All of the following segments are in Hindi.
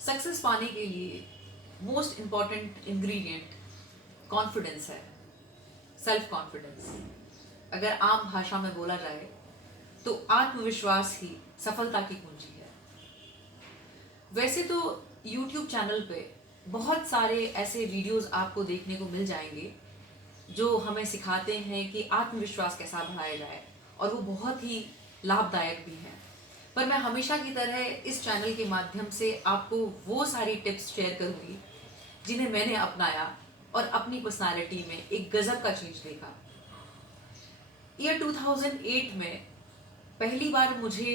सक्सेस पाने के लिए मोस्ट इम्पॉर्टेंट इंग्रेडिएंट कॉन्फिडेंस है, सेल्फ कॉन्फिडेंस। अगर आम भाषा में बोला जाए तो आत्मविश्वास ही सफलता की कुंजी है। वैसे तो YouTube चैनल पे बहुत सारे ऐसे वीडियोस आपको देखने को मिल जाएंगे जो हमें सिखाते हैं कि आत्मविश्वास कैसा बढ़ाया जाए, और वो बहुत ही लाभदायक भी हैं। पर मैं हमेशा की तरह इस चैनल के माध्यम से आपको वो सारी टिप्स शेयर करूंगी जिन्हें मैंने अपनाया और अपनी पर्सनालिटी में एक गजब का चेंज देखा। ईयर 2008 में पहली बार मुझे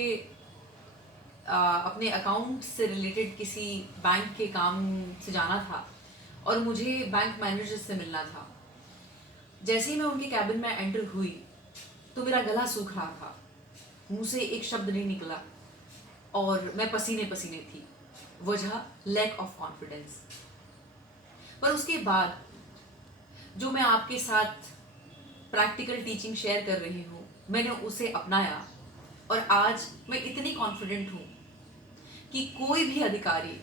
अपने अकाउंट से रिलेटेड किसी बैंक के काम से जाना था और मुझे बैंक मैनेजर से मिलना था। जैसे ही मैं उनके कैबिन में एंटर हुई तो मेरा गला सूख रहा था, मुंह से एक शब्द नहीं निकला और मैं पसीने पसीने थी। वजह लैक ऑफ कॉन्फिडेंस। पर उसके बाद जो मैं आपके साथ प्रैक्टिकल टीचिंग शेयर कर रही हूँ, मैंने उसे अपनाया और आज मैं इतनी कॉन्फिडेंट हूँ कि कोई भी अधिकारी,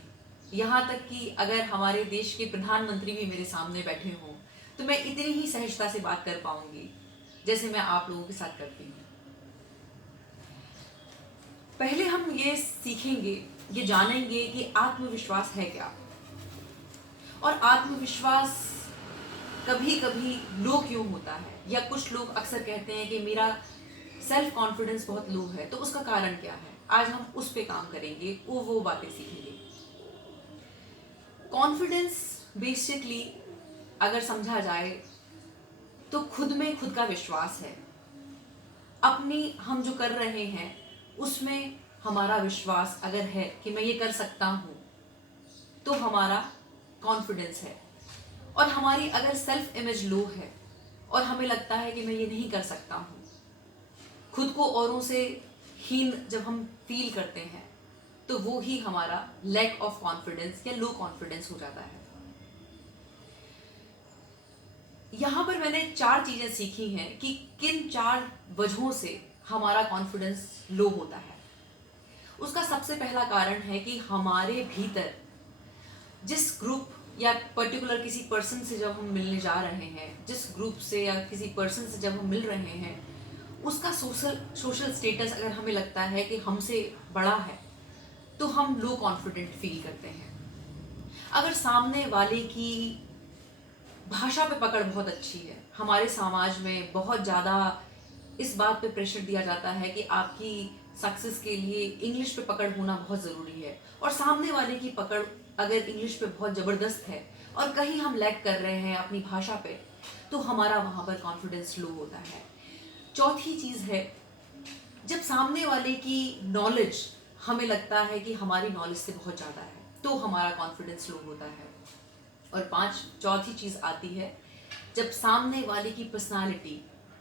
यहाँ तक कि अगर हमारे देश के प्रधानमंत्री भी मेरे सामने बैठे हों तो मैं इतनी ही सहजता से बात कर पाऊंगी जैसे मैं आप लोगों के साथ करती हूँ। पहले हम ये सीखेंगे, ये जानेंगे कि आत्मविश्वास है क्या, और आत्मविश्वास कभी कभी लो क्यों होता है, या कुछ लोग अक्सर कहते हैं कि मेरा सेल्फ कॉन्फिडेंस बहुत लो है, तो उसका कारण क्या है। आज हम उस पे काम करेंगे, वो बातें सीखेंगे। कॉन्फिडेंस बेसिकली अगर समझा जाए तो खुद में खुद का विश्वास है। अपनी हम जो कर रहे हैं उसमें हमारा विश्वास अगर है कि मैं ये कर सकता हूँ तो हमारा कॉन्फिडेंस है। और हमारी अगर सेल्फ इमेज लो है और हमें लगता है कि मैं ये नहीं कर सकता हूँ, खुद को औरों से हीन जब हम फील करते हैं तो वो ही हमारा लैक ऑफ कॉन्फिडेंस या लो कॉन्फिडेंस हो जाता है। यहाँ पर मैंने 4 चीजें सीखी हैं कि किन 4 वजहों से हमारा कॉन्फिडेंस लो होता है। उसका सबसे पहला कारण है कि हमारे भीतर जिस ग्रुप या पर्टिकुलर किसी पर्सन से जब हम मिलने जा रहे हैं, जिस ग्रुप से या किसी पर्सन से जब हम मिल रहे हैं, उसका सोशल स्टेटस अगर हमें लगता है कि हमसे बड़ा है तो हम लो कॉन्फिडेंट फील करते हैं। अगर सामने वाले की भाषा पे पकड़ बहुत अच्छी है, हमारे समाज में बहुत ज़्यादा इस बात पे प्रेशर दिया जाता है कि आपकी सक्सेस के लिए इंग्लिश पे पकड़ होना बहुत ज़रूरी है, और सामने वाले की पकड़ अगर इंग्लिश पे बहुत ज़बरदस्त है और कहीं हम लैग कर रहे हैं अपनी भाषा पे, तो हमारा वहाँ पर कॉन्फिडेंस लो होता है। चौथी चीज़ है, जब सामने वाले की नॉलेज हमें लगता है कि हमारी नॉलेज से बहुत ज़्यादा है तो हमारा कॉन्फिडेंस लो होता है। और चौथी चीज़ आती है, जब सामने वाले की पर्सनालिटी,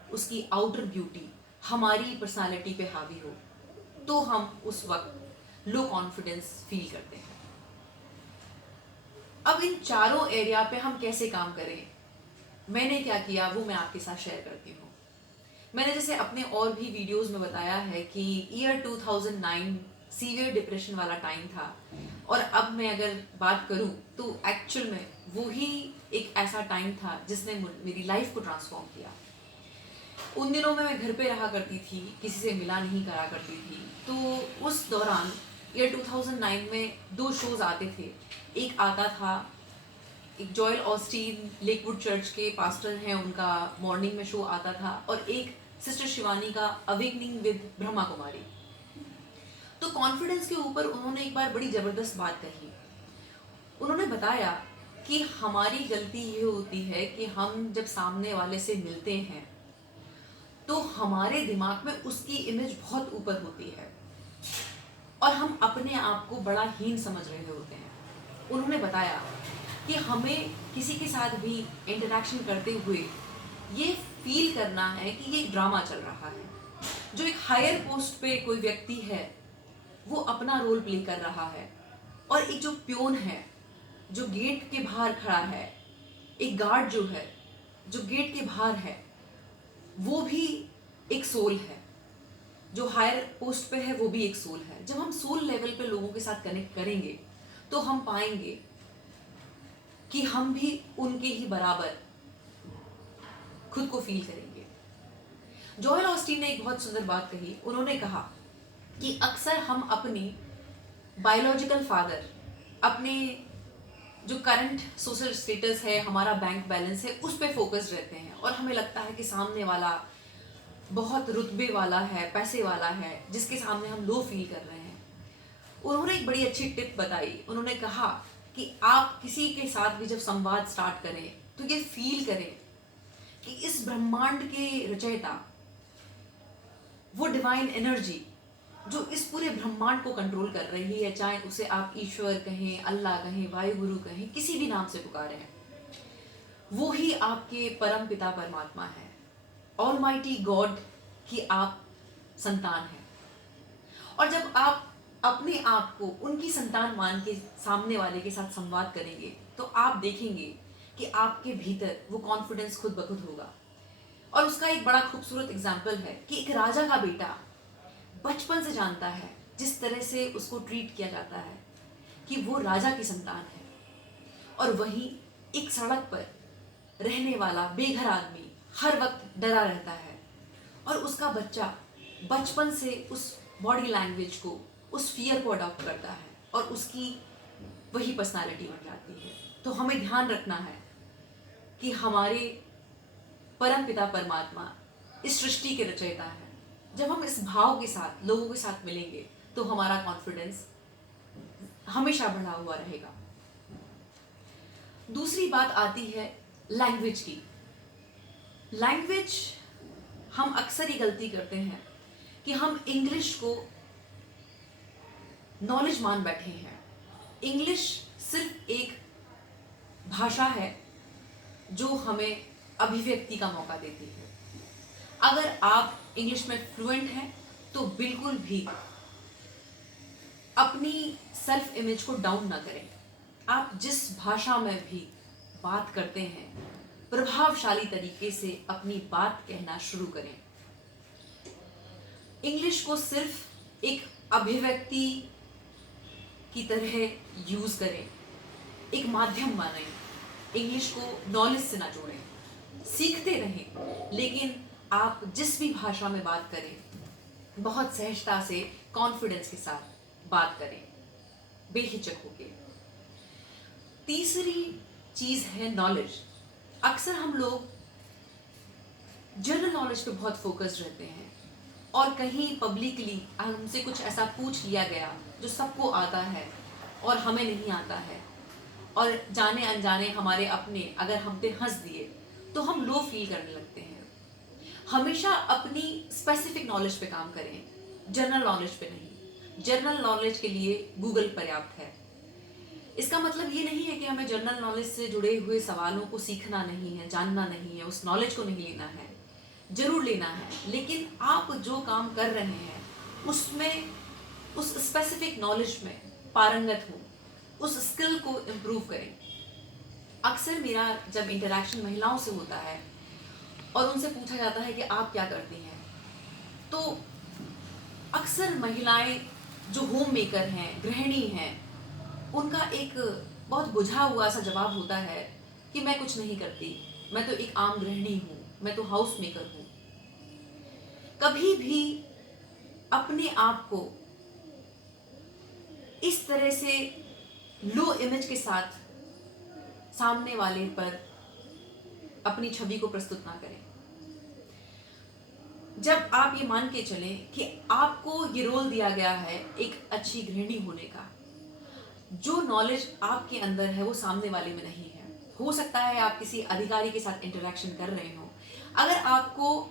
उसकी आउटर ब्यूटी हमारी पर्सनालिटी पे हावी हो तो हम उस वक्त लो कॉन्फिडेंस फील करते हैं। अब इन चारों एरिया पे हम कैसे काम करें, मैंने क्या किया वो मैं आपके साथ शेयर करती हूँ। मैंने जैसे अपने और भी वीडियोस में बताया है कि ईयर 2009 सीवियर डिप्रेशन वाला टाइम था, और अब मैं अगर बात करूं तो एक्चुअल में वो ही एक ऐसा टाइम था जिसने मेरी लाइफ को ट्रांसफॉर्म किया। उन दिनों में मैं घर पे रहा करती थी, किसी से मिला नहीं करा करती थी, तो उस दौरान ईयर 2009 में 2 शोज आते थे। एक आता था, एक जॉयल ऑस्टीन लेकवुड चर्च के पास्टर हैं, उनका मॉर्निंग में शो आता था, और एक सिस्टर शिवानी का अवेकनिंग विद ब्रह्मा कुमारी। तो कॉन्फिडेंस के ऊपर उन्होंने एक बार बड़ी ज़बरदस्त बात कही। उन्होंने बताया कि हमारी गलती ये होती है कि हम जब सामने वाले से मिलते हैं तो हमारे दिमाग में उसकी इमेज बहुत ऊपर होती है और हम अपने आप को बड़ा हीन समझ रहे होते हैं। उन्होंने बताया कि हमें किसी के साथ भी इंटरेक्शन करते हुए ये फील करना है कि ये ड्रामा चल रहा है। जो एक हायर पोस्ट पे कोई व्यक्ति है वो अपना रोल प्ले कर रहा है, और एक जो प्योन है जो गेट के बाहर खड़ा है, एक गार्ड जो है जो गेट के बाहर है, वो भी एक सोल है। जो हायर पोस्ट पे है वो भी एक सोल है। जब हम सोल लेवल पे लोगों के साथ कनेक्ट करेंगे तो हम पाएंगे कि हम भी उनके ही बराबर खुद को फील करेंगे। जोएल ऑस्टीन ने एक बहुत सुंदर बात कही। उन्होंने कहा कि अक्सर हम अपनी बायोलॉजिकल फादर, अपने जो करंट सोशल स्टेटस है, हमारा बैंक बैलेंस है, उस पर फोकस रहते हैं और हमें लगता है कि सामने वाला बहुत रुतबे वाला है, पैसे वाला है, जिसके सामने हम लो फील कर रहे हैं। उन्होंने एक बड़ी अच्छी टिप बताई। उन्होंने कहा कि आप किसी के साथ भी जब संवाद स्टार्ट करें तो ये फील करें कि इस ब्रह्मांड के रचयिता, वो डिवाइन एनर्जी जो इस पूरे ब्रह्मांड को कंट्रोल कर रही है, चाहे उसे आप ईश्वर कहें, अल्लाह कहें, वायु गुरु कहें, किसी भी नाम से पुकारें, वो ही आपके परम पिता परमात्मा है, ऑलमाइटी गॉड की आप संतान हैं। और जब आप अपने आप को उनकी संतान मान के सामने वाले के साथ संवाद करेंगे तो आप देखेंगे कि आपके भीतर वो कॉन्फिडेंस खुद ब खुद होगा। और उसका एक बड़ा खूबसूरत एग्जाम्पल है कि एक राजा का बेटा बचपन से जानता है, जिस तरह से उसको ट्रीट किया जाता है, कि वो राजा की संतान है। और वहीं एक सड़क पर रहने वाला बेघर आदमी हर वक्त डरा रहता है और उसका बच्चा बचपन से उस बॉडी लैंग्वेज को, उस फियर को अडॉप्ट करता है और उसकी वही पर्सनालिटी बन जाती है। तो हमें ध्यान रखना है कि हमारे परम पिता परमात्मा इस सृष्टि के रचयिता है। जब हम इस भाव के साथ लोगों के साथ मिलेंगे तो हमारा कॉन्फिडेंस हमेशा बढ़ा हुआ रहेगा। दूसरी बात आती है लैंग्वेज की। लैंग्वेज, हम अक्सर ये गलती करते हैं कि हम इंग्लिश को नॉलेज मान बैठे हैं। इंग्लिश सिर्फ एक भाषा है जो हमें अभिव्यक्ति का मौका देती है। अगर आप इंग्लिश में फ्लुएंट हैं तो बिल्कुल भी अपनी सेल्फ इमेज को डाउन ना करें। आप जिस भाषा में भी बात करते हैं, प्रभावशाली तरीके से अपनी बात कहना शुरू करें। इंग्लिश को सिर्फ एक अभिव्यक्ति की तरह यूज करें, एक माध्यम मानें। इंग्लिश को नॉलेज से ना जोड़ें। सीखते रहें, लेकिन आप जिस भी भाषा में बात करें बहुत सहजता से, कॉन्फिडेंस के साथ बात करें, बेहिचक होके। तीसरी चीज है नॉलेज। अक्सर हम लोग जनरल नॉलेज पे बहुत फोकस्ड रहते हैं और कहीं पब्लिकली हमसे कुछ ऐसा पूछ लिया गया जो सबको आता है और हमें नहीं आता है, और जाने अनजाने हमारे अपने अगर हम पे हंस दिए तो हम लो फील करने लगते हैं। हमेशा अपनी स्पेसिफिक नॉलेज पे काम करें, जनरल नॉलेज पे नहीं। जनरल नॉलेज के लिए गूगल पर्याप्त है। इसका मतलब ये नहीं है कि हमें जनरल नॉलेज से जुड़े हुए सवालों को सीखना नहीं है, जानना नहीं है, उस नॉलेज को नहीं लेना है। जरूर लेना है, लेकिन आप जो काम कर रहे हैं उसमें उस स्पेसिफिक नॉलेज में पारंगत हो, उस स्किल को इम्प्रूव करें। अक्सर मेरा जब इंटरेक्शन महिलाओं से होता है और उनसे पूछा जाता है कि आप क्या करती हैं, तो अक्सर महिलाएं जो होम मेकर हैं, गृहिणी हैं, उनका एक बहुत बुझा हुआ सा जवाब होता है कि मैं कुछ नहीं करती, मैं तो एक आम गृहिणी हूँ, मैं तो हाउस मेकर हूँ। कभी भी अपने आप को इस तरह से लो इमेज के साथ सामने वाले पर अपनी छवि को प्रस्तुत ना करें। जब आप ये मान के चलें कि आपको ये रोल दिया गया है एक अच्छी गृहिणी होने का, जो नॉलेज आपके अंदर है वो सामने वाले में नहीं है। हो सकता है आप किसी अधिकारी के साथ इंटरेक्शन कर रहे हो, अगर आपको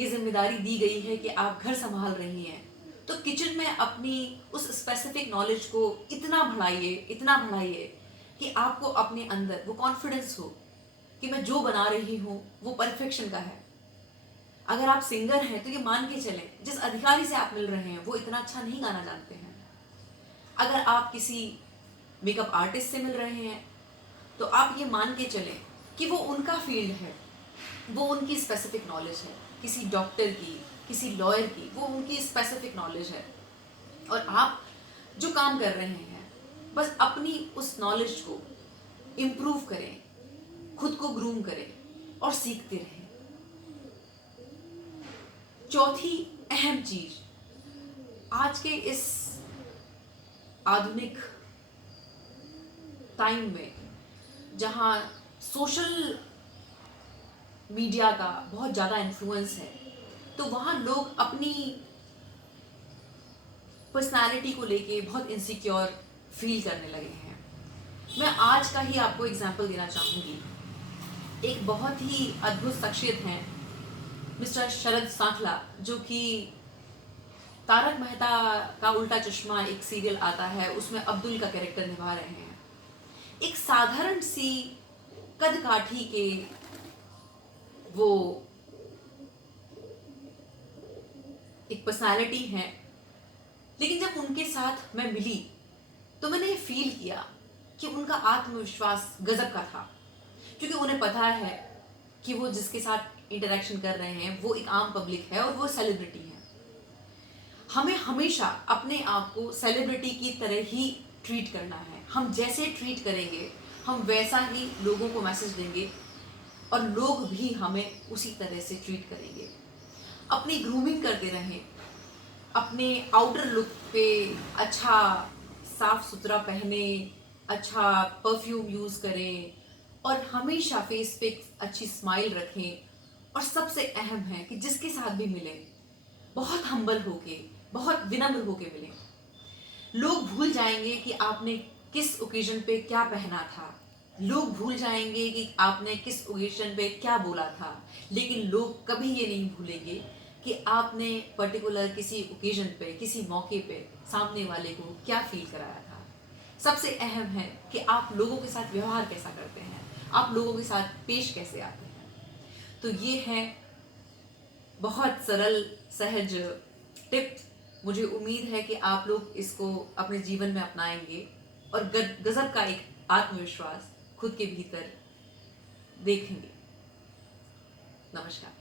ये जिम्मेदारी दी गई है कि आप घर संभाल रही हैं, तो किचन में अपनी उस स्पेसिफिक नॉलेज को इतना बढ़ाइए कि आपको अपने अंदर वो कॉन्फिडेंस हो कि मैं जो बना रही हूँ वो परफेक्शन का है। अगर आप सिंगर हैं तो ये मान के चलें जिस अधिकारी से आप मिल रहे हैं वो इतना अच्छा नहीं गाना जानते हैं। अगर आप किसी मेकअप आर्टिस्ट से मिल रहे हैं तो आप ये मान के चलें कि वो उनका फील्ड है, वो उनकी स्पेसिफिक नॉलेज है। किसी डॉक्टर की, किसी लॉयर की, वो उनकी स्पेसिफिक नॉलेज है। और आप जो काम कर रहे हैं बस अपनी उस नॉलेज को इम्प्रूव करें, खुद को ग्रूम करें और सीखते रहें। चौथी अहम चीज, आज के इस आधुनिक टाइम में जहां सोशल मीडिया का बहुत ज़्यादा इन्फ्लुएंस है, तो वहाँ लोग अपनी पर्सनालिटी को लेके बहुत इनसिक्योर फील करने लगे हैं। मैं आज का ही आपको एग्जांपल देना चाहूँगी। एक बहुत ही अद्भुत शख्सियत हैं मिस्टर शरद सांखला, जो कि तारक मेहता का उल्टा चश्मा एक सीरियल आता है, उसमें अब्दुल का कैरेक्टर निभा रहे हैं। एक साधारण सी कद काठी के वो एक पर्सनालिटी है, लेकिन जब उनके साथ मैं मिली तो मैंने फील किया कि उनका आत्मविश्वास गजब का था, क्योंकि उन्हें पता है कि वो जिसके साथ इंटरेक्शन कर रहे हैं वो एक आम पब्लिक है और वो सेलिब्रिटी है। हमें हमेशा अपने आप को सेलिब्रिटी की तरह ही ट्रीट करना है। हम जैसे ट्रीट करेंगे हम वैसा ही लोगों को मैसेज देंगे और लोग भी हमें उसी तरह से ट्रीट करेंगे। अपनी ग्रूमिंग करते रहें, अपने आउटर लुक पे अच्छा साफ सुथरा पहने, अच्छा परफ्यूम यूज़ करें और हमेशा फेस पे अच्छी स्माइल रखें। और सबसे अहम है कि जिसके साथ भी मिलें बहुत हम्बल होके, बहुत विनम्र होके मिलें। लोग भूल जाएंगे कि आपने किस ओकेजन पे क्या पहना था, लोग भूल जाएंगे कि आपने किस ओकेजन पे क्या बोला था, लेकिन लोग कभी ये नहीं भूलेंगे कि आपने पर्टिकुलर किसी ओकेजन पे, किसी मौके पे सामने वाले को क्या फील कराया था। सबसे अहम है कि आप लोगों के साथ व्यवहार कैसा करते हैं, आप लोगों के साथ पेश कैसे आते हैं। तो ये है बहुत सरल सहज टिप। मुझे उम्मीद है कि आप लोग इसको अपने जीवन में अपनाएंगे और गजब का एक आत्मविश्वास खुद के भीतर देखेंगे। नमस्कार।